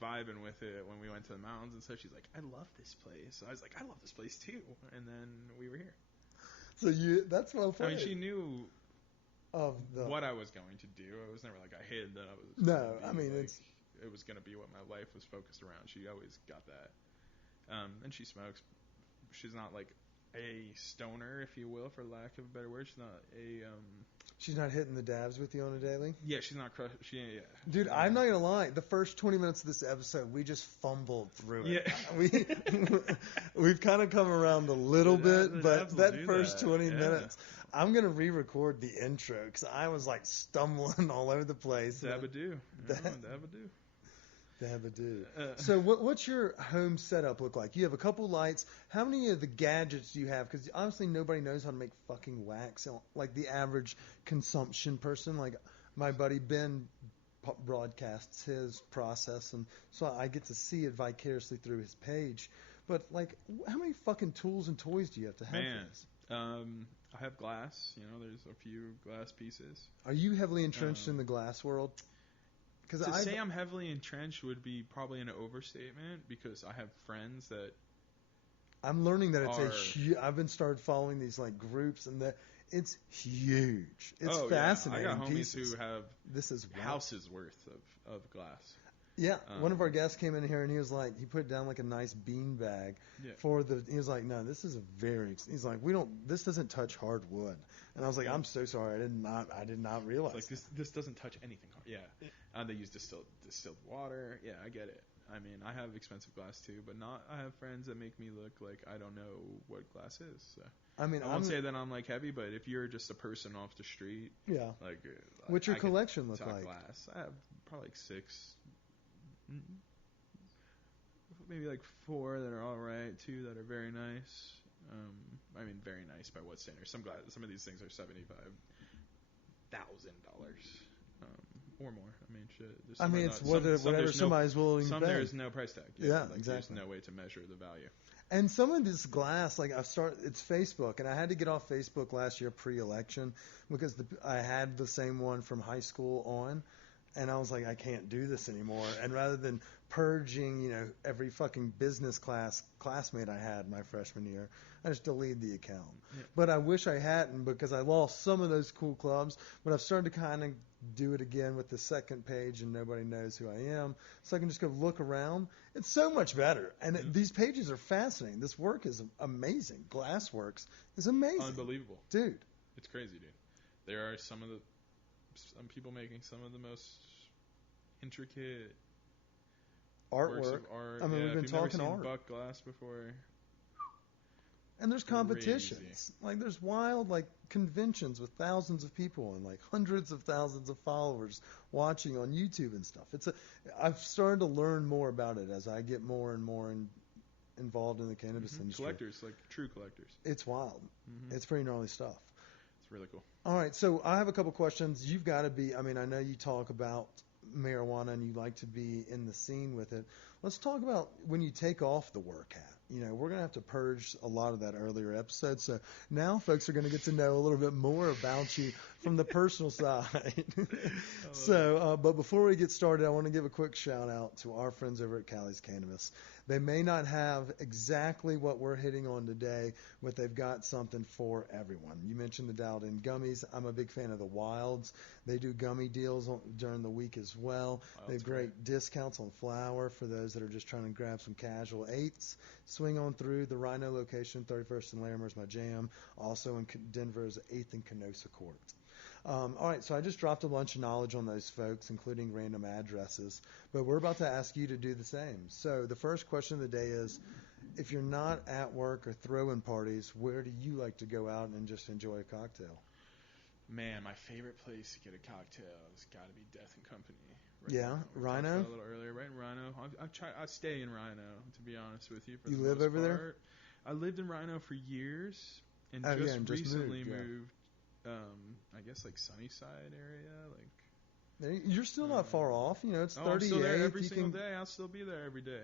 vibing with it when we went to the mountains and stuff. She's like, I love this place. I was like, I love this place too. And then we were here. So that's well played. I mean, she knew of what I was going to do. It was never like I hid that I was. No, I mean like, it was going to be what my life was focused around. She always got that. And she smokes. She's not like a stoner, if you will, for lack of a better word. She's not a. She's not hitting the dabs with you on a daily? Yeah, she's not crush. Yeah. Dude, I'm not gonna lie. The first 20 minutes of this episode, we just fumbled through it. Yeah. We've kind of come around a little bit, but that first 20 minutes, I'm gonna re-record the intro because I was like stumbling all over the place. Dabba-doo. Dabba-doo. So what's your home setup look like? You have a couple lights. How many of the gadgets do you have? Because honestly, nobody knows how to make fucking wax. Like the average consumption person. Like my buddy Ben broadcasts his process, and so I get to see it vicariously through his page. But like, how many fucking tools and toys do you have to have? Man, I have glass. There's a few glass pieces. Are you heavily entrenched in the glass world? To say I'm heavily entrenched would be probably an overstatement because I have friends that I'm learning that it's I've been started following these like groups and it's huge. It's fascinating. Yeah. I got homies pieces. who have houses worth of glass. Yeah, one of our guests came in here and he was like, he put down like a nice bean bag he was like, no, this is he's like, this doesn't touch hardwood. And I was like, I'm so sorry, I did not realize. It's like this doesn't touch anything hard. Yeah, they use distilled water. Yeah, I get it. I mean, I have expensive glass too, but I have friends that make me look like I don't know what glass is. So. I mean, I won't say that I'm like heavy, but if you're just a person off the street, like what's your collection look like? Glass. I have probably like 6. Maybe like 4 that are all right, 2 that are very nice. I mean, very nice by what standard? Some of these things are $75,000 or more. I mean, shit. It's whatever somebody's willing to pay. There's no price tag. Yeah, exactly. There's no way to measure the value. And some of this glass, like it's Facebook, and I had to get off Facebook last year pre-election because I had the same one from high school on. And I was like, I can't do this anymore. And rather than purging, every fucking business classmate I had my freshman year, I just deleted the account. Yeah. But I wish I hadn't because I lost some of those cool clubs. But I've started to kind of do it again with the second page and nobody knows who I am. So I can just go look around. It's so much better. And these pages are fascinating. This work is amazing. Glassworks is amazing. Unbelievable. Dude. It's crazy, dude. There are some people making some of the most intricate artwork. Works of art. I mean, we've been talking never art. seen buck glass before. And there's competitions. Like there's wild conventions with thousands of people and hundreds of thousands of followers watching on YouTube and stuff. I've started to learn more about it as I get more and more involved in the cannabis industry. Collectors, true collectors. It's wild. It's pretty gnarly stuff. It's really cool. All right, so I have a couple questions. You've got to be, I know you talk about marijuana and you like to be in the scene with it. Let's talk about when you take off the work hat. We're going to have to purge a lot of that earlier episode. So now folks are going to get to know a little bit more about you from the personal side. But before we get started, I want to give a quick shout out to our friends over at Cali's Cannabis. They may not have exactly what we're hitting on today, but they've got something for everyone. You mentioned the dialed-in gummies. I'm a big fan of the Wilds. They do gummy deals during the week as well. They have great discounts on flour for those that are just trying to grab some casual eighths. Swing on through the Rhino location, 31st and Larimer is my jam. Also in Denver is 8th and Kenosha Court. All right, so I just dropped a bunch of knowledge on those folks, including random addresses, but we're about to ask you to do the same. So the first question of the day is, if you're not at work or throwing parties, where do you like to go out and just enjoy a cocktail? Man, my favorite place to get a cocktail has got to be Death and Company. Rhino? A little earlier, right in Rhino. I stay in Rhino, to be honest with you. You live over there? I lived in Rhino for years and recently moved. I guess Sunnyside area, You're still not far off. It's 38. I'm still there every single day. I'll still be there every day.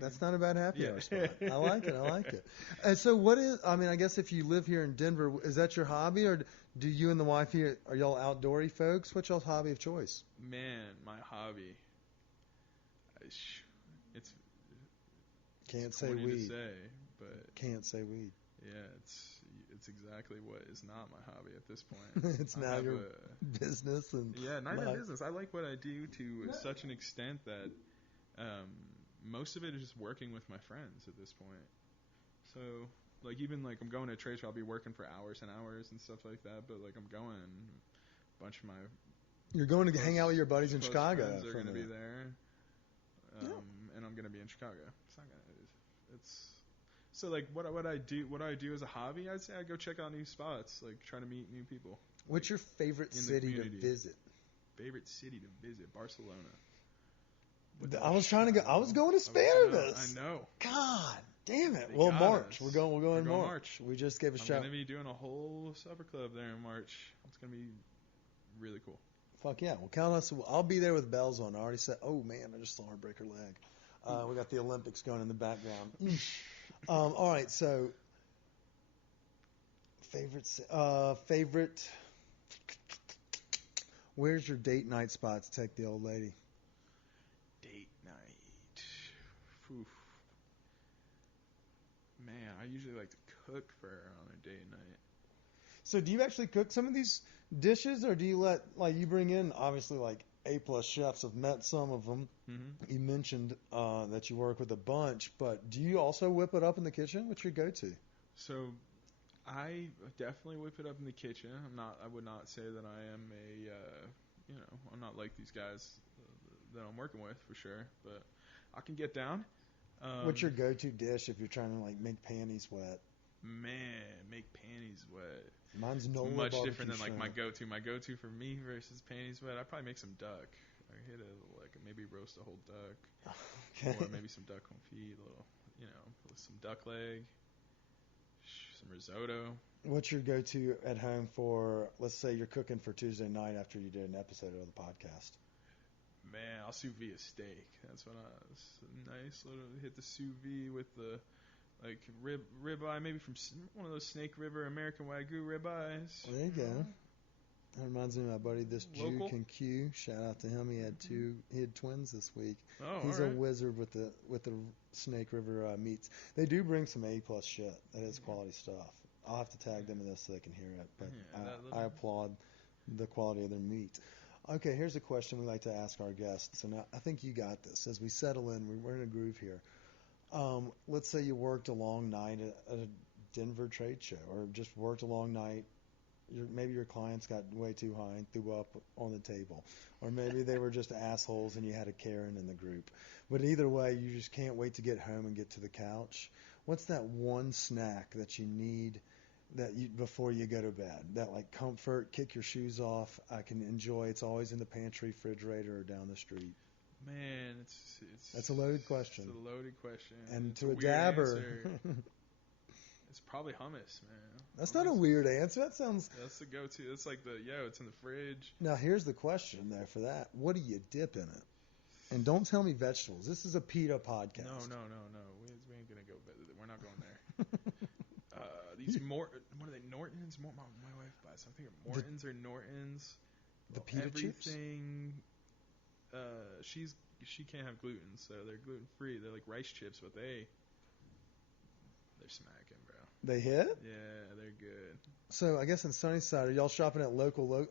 That's not a bad happy hour spot. I like it. And so what is? I guess if you live here in Denver, is that your hobby, or do you and the wife here are y'all outdoory folks? What's y'all's hobby of choice? Man, my hobby. it's can't it's say corny weed. to say, but Can't say weed. yeah, it's exactly what is not my hobby at this point. It's now your business and not even life. business. I like what I do to such an extent that most of it is just working with my friends at this point. So like even like I'm going to a trade show, I'll be working for hours and hours and stuff like that. But like I'm going, a bunch of my you're going to hang out with your buddies in Chicago. Friends are going to be there, and I'm going to be in Chicago. It's so like what I do as a hobby. I'd say I go check out new spots, like try to meet new people. What's your favorite city to visit? Favorite city to visit? Barcelona. I was trying to go. I was going to Spanish. I know. God damn it. Well, March. We're going in March. We just gave a shout. I'm going to be doing a whole supper club there in March. It's going to be really cool. Fuck yeah. Well, count us. I'll be there with bells on. I already said, oh, man, I just saw her break her leg. We got the Olympics going in the background. All right, so favorite. Where's your date night spot to take the old lady? Date night. Oof. Man, I usually like to cook for her on a date night. So do you actually cook some of these dishes, or do you let, like, you bring in, obviously, like, A-plus chefs? I've met some of them. Mm-hmm. You mentioned that you work with a bunch, but do you also whip it up in the kitchen? What's your go-to? So I definitely whip it up in the kitchen. I would not say that I am I'm not like these guys that I'm working with for sure, but I can get down. What's your go-to dish if you're trying to, like, make panties wet? Man, make panties wet. Mine's much different than like my go-to. My go-to for me versus panties wet, I'd probably make some duck. I hit it like maybe roast a whole duck, or maybe some duck confit, some duck leg, some risotto. What's your go-to at home for? Let's say you're cooking for Tuesday night after you did an episode of the podcast. Man, I'll sous vide a steak. That's what nice little hit the sous vide with the. Like ribeye, maybe from one of those Snake River American Wagyu ribeyes. There you go. That reminds me of my buddy, this Local? Jew Q. Shout out to him. He had twins this week. Oh, he's all right. a wizard with the Snake River meats. They do bring some A-plus shit. That is quality stuff. I'll have to tag them in this so they can hear it. But I applaud the quality of their meat. Okay, here's a question we like to ask our guests, and I think you got this. As we settle in, we're in a groove here. Let's say you worked a long night at a Denver trade show, or just worked a long night. Maybe your clients got way too high and threw up on the table, or maybe they were just assholes and you had a Karen in the group. But either way, you just can't wait to get home and get to the couch. What's that one snack that you need before you go to bed? That like comfort, kick your shoes off, I can enjoy. It's always in the pantry, refrigerator, or down the street. Man, that's a loaded question. It's a loaded question. And it's to a dabber, it's probably hummus, man. That's not a weird answer. That's the go-to. It's like it's in the fridge. Now here's the question there for that. What do you dip in it? And don't tell me vegetables. This is a PETA podcast. No. We ain't gonna go. We're not going there. These what are they? Nortons. My wife buys something. Mortons or Nortons. The PETA chips. Everything. She can't have gluten, so they're gluten free. They're like rice chips, but they're smacking, bro. They hit? Yeah, they're good. So I guess in Sunnyside, are y'all shopping at Locavore?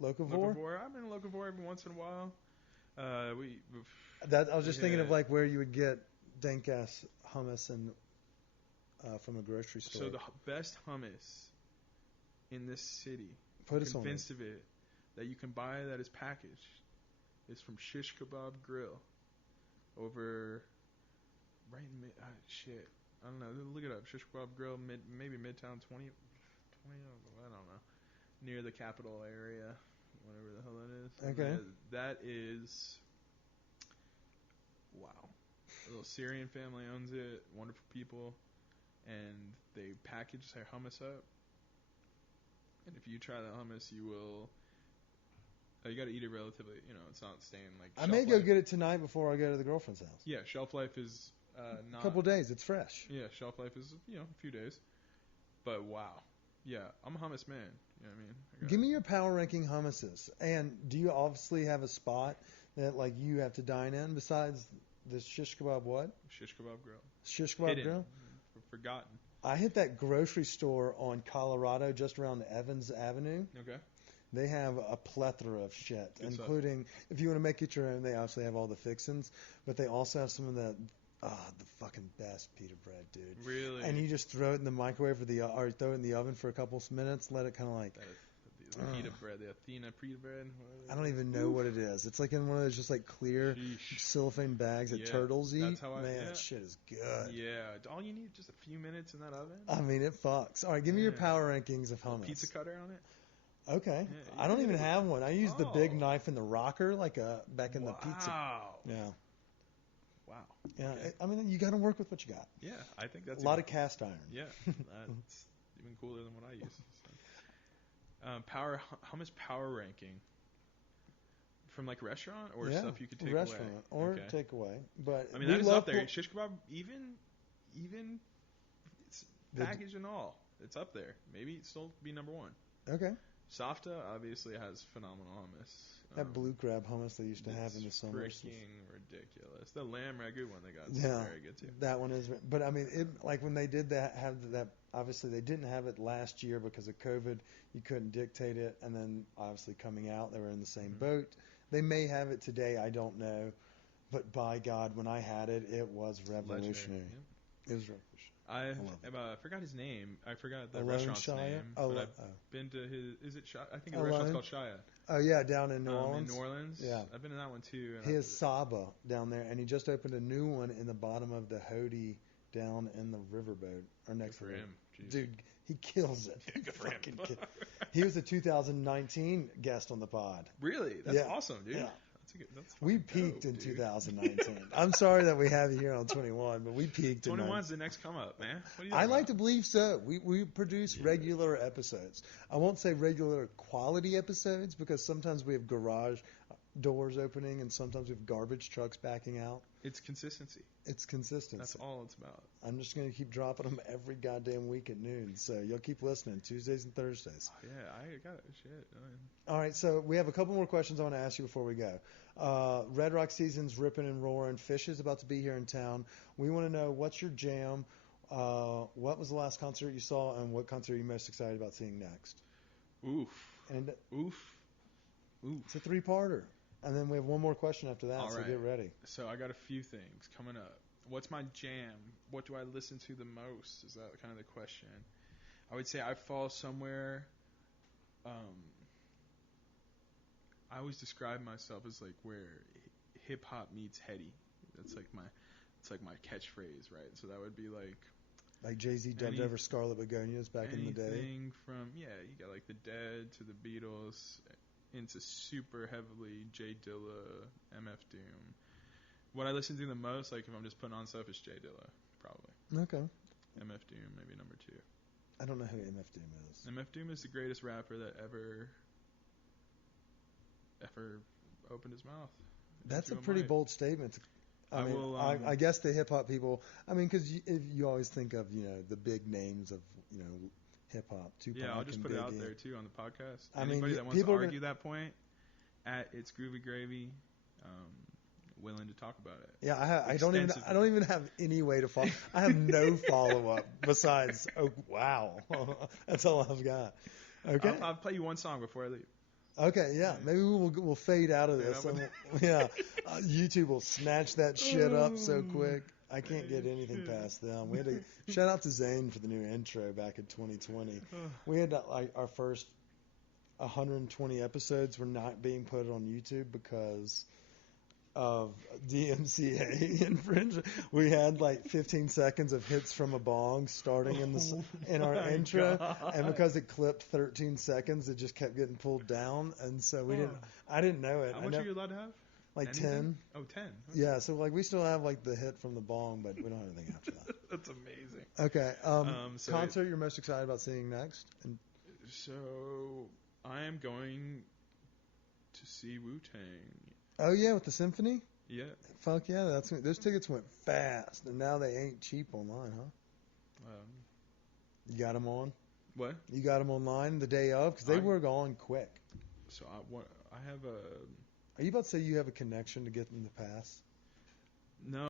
Locavore. I'm in Locavore every once in a while. I was just thinking of like where you would get dank ass hummus and from a grocery store. So the best hummus in this city, I'm convinced of it, that you can buy that is packaged. Is from Shish Kebab Grill over right in I don't know. Look it up. Shish Kebab Grill, maybe Midtown 20, I don't know. Near the Capitol area, whatever the hell that is. Okay. That is, wow. A little Syrian family owns it. Wonderful people. And they package their hummus up. And if you try the hummus, you will... You got to eat it relatively, it's not staying like... I may go get it tonight before I go to the girlfriend's house. Yeah, shelf life is not... A couple days, it's fresh. Yeah, shelf life is, a few days. But wow. Yeah, I'm a hummus man. You know what I mean? Give me your power ranking hummuses. And do you obviously have a spot that like you have to dine in besides the shish kebab what? Shish kebab grill. Shish kebab Hidden. grill? Forgotten. I hit that grocery store on Colorado just around Evans Avenue. Okay. They have a plethora of shit, Good including if you want to make it your own, they obviously have all the fixins, but they also have some of the fucking best pita bread, dude. Really? And you just throw it in the microwave or throw it in the oven for a couple minutes, let it kind of like. The pita bread, the Athena pita bread. I don't even know what it is. It's like in one of those just like clear cellophane bags that turtles eat. That's how that shit is good. Yeah, all you need is just a few minutes in that oven. I mean, it fucks. All right, give me your power rankings of hummus. Pizza cutter on it. Okay. Yeah, I don't even have one. I use the big knife in the rocker, like back in the pizza. Yeah. Wow. Yeah. Okay. I mean, you got to work with what you got. Yeah, I think that's a lot of cast iron. Yeah, that's even cooler than what I use. So. Hummus power ranking from like restaurant or stuff you could take restaurant away. Or take away. But I mean, that is up there. Shish kebab, even package and all, it's up there. Maybe it'd still be number one. Okay. Safta obviously has phenomenal hummus. That blue crab hummus they used to have in the summer. Freaking ridiculous. The lamb ragu one they got is very good too. That one is. But I mean, like when they did have that, obviously they didn't have it last year because of COVID. You couldn't dictate it, and then obviously coming out, they were in the same boat. They may have it today. I don't know. But by God, when I had it, it was revolutionary. Yeah. It was revolutionary. I forgot his name. I forgot the restaurant's name. But I've been to his. Is it Shia? I think the restaurant's called Shia. Oh yeah, down in New Orleans. In New Orleans. Yeah, I've been to that one too. He has Saba down there, and he just opened a new one in the bottom of the Hody down in the riverboat or next to him. Dude, he kills it. Yeah, good for him. He was a 2019 guest on the pod. Really? That's awesome, dude. Yeah. We peaked in 2019. I'm sorry that we have you here on 21, but we peaked. 21's the next come up, man. What do you I like to believe so. We produce regular episodes. I won't say regular quality episodes because sometimes we have garage doors opening and sometimes we have garbage trucks backing out. It's consistency. It's consistency. That's all it's about. I'm just going to keep dropping them every goddamn week at noon. So you'll keep listening Tuesdays and Thursdays. Oh, yeah, I got it. Shit. All right, so we have a couple more questions I want to ask you before we go. Red Rock season's ripping and roaring. Fish is about to be here in town. We want to know what's your jam, what was the last concert you saw, and what concert are you most excited about seeing next? Oof. Oof. It's a three-parter. And then we have one more question after that, so get ready. So I got a few things coming up. What's my jam? What do I listen to the most? Is that kind of the question? I would say I fall somewhere. I always describe myself as like where hip hop meets heady. That's like my catchphrase, right? So that would be like Jay-Z dubbed over Scarlet Begonias back in the day. Anything from you got like the Dead to the Beatles. Into super heavily Jay Dilla, MF Doom. What I listen to the most, like if I'm just putting on stuff, is Jay Dilla, probably. Okay. MF Doom, maybe number 2. I don't know who MF Doom is. MF Doom is the greatest rapper that ever opened his mouth. That's a pretty bold statement. I guess the hip hop people. I mean, because you always think of the big names of hip hop. Tupac. Yeah, I'll just put it out there too on the podcast. Anybody mean, that wants to argue that point, at It's Groovy Gravy, willing to talk about it. Yeah, I don't even have any way to follow. I have no follow up besides wow. That's all I've got. Okay, I'll play you one song before I leave. Okay, yeah, maybe we'll fade out of this. YouTube will snatch that shit up so quick. I can't get anything past them. We had to shout out to Zane for the new intro back in 2020. We had like our first 120 episodes were not being put on YouTube because of DMCA infringement. We had like 15 seconds of hits from a bong starting in our intro, and because it clipped 13 seconds, it just kept getting pulled down, and so we didn't. I didn't know it. How much are you allowed to have? Like anything? 10. Oh, 10. Okay. Yeah, so like we still have like the hit from the bong, but we don't have anything after that. That's amazing. Okay. Concert you're most excited about seeing next? So I am going to see Wu-Tang. Oh yeah, with the symphony? Yeah. Fuck yeah, those tickets went fast, and now they ain't cheap online, huh? You got them on? What? You got them online the day of? Because they were gone quick. So I have a... Are you about to say you have a connection to get them to pass? No.